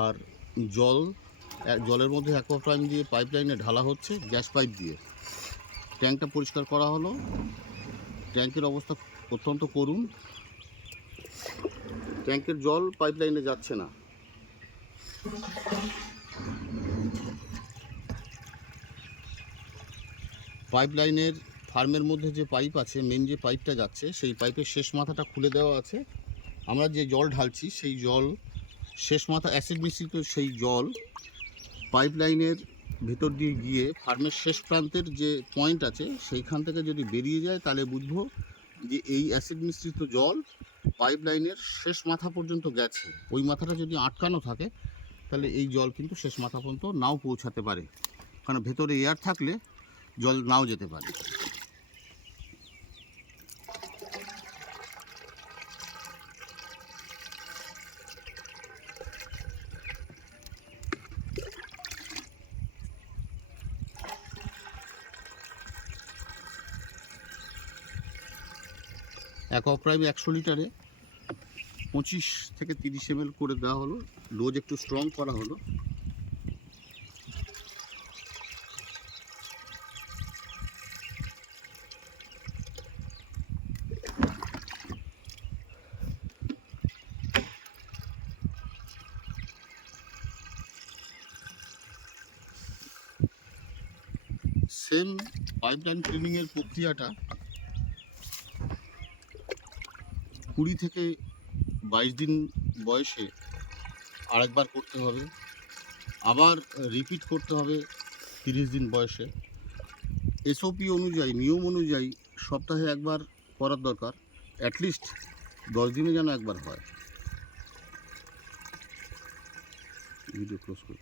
আর জলের মধ্যে অ্যাকোয়াপ্রাইম দিয়ে পাইপলাইনে ঢালা হচ্ছে গ্যাস পাইপ দিয়ে। ট্যাঙ্কটা পরিষ্কার করা হলো। ট্যাঙ্কের অবস্থা অত্যন্ত করুণ। ট্যাঙ্কের জল পাইপলাইনে যাচ্ছে না। পাইপলাইনের ফার্মের মধ্যে যে পাইপ আছে, মেন যে পাইপটা যাচ্ছে, সেই পাইপের শেষ মাথাটা খুলে দেওয়া আছে। আমরা যে জল ঢালছি সেই জল শেষ মাথা অ্যাসিড মিশ্রিত সেই জল পাইপলাইনের ভেতর দিয়ে গিয়ে ফার্মের শেষ প্রান্তের যে পয়েন্ট আছে সেইখান থেকে যদি বেরিয়ে যায় তাহলে বুঝবো যে এই অ্যাসিড মিশ্রিত জল পাইপলাইনের শেষ মাথা পর্যন্ত গেছে। ওই মাথাটা যদি আটকানো থাকে তাহলে এই জল কিন্তু শেষ মাথা পর্যন্ত নাও পৌঁছাতে পারে, কারণ ভেতরে এয়ার থাকলে জল নাও যেতে পারে। অ্যাকোয়াপ্রাইম 100 লিটারে 25 থেকে 30 ml করে দেওয়া হলো। ডোজ একটু স্ট্রং করা হলো। সেম পাইপলাইন ক্লিনিংয়ের প্রক্রিয়াটা 20 থেকে 22 দিন বয়সে আরেকবার করতে হবে, আবার রিপিট করতে হবে 30 দিন বয়সে। এসওপি অনুযায়ী, নিয়ম অনুযায়ী সপ্তাহে একবার করার দরকার, অ্যাটলিস্ট 10 দিনে যেন একবার হয়। ভিডিও ক্লোজ করি।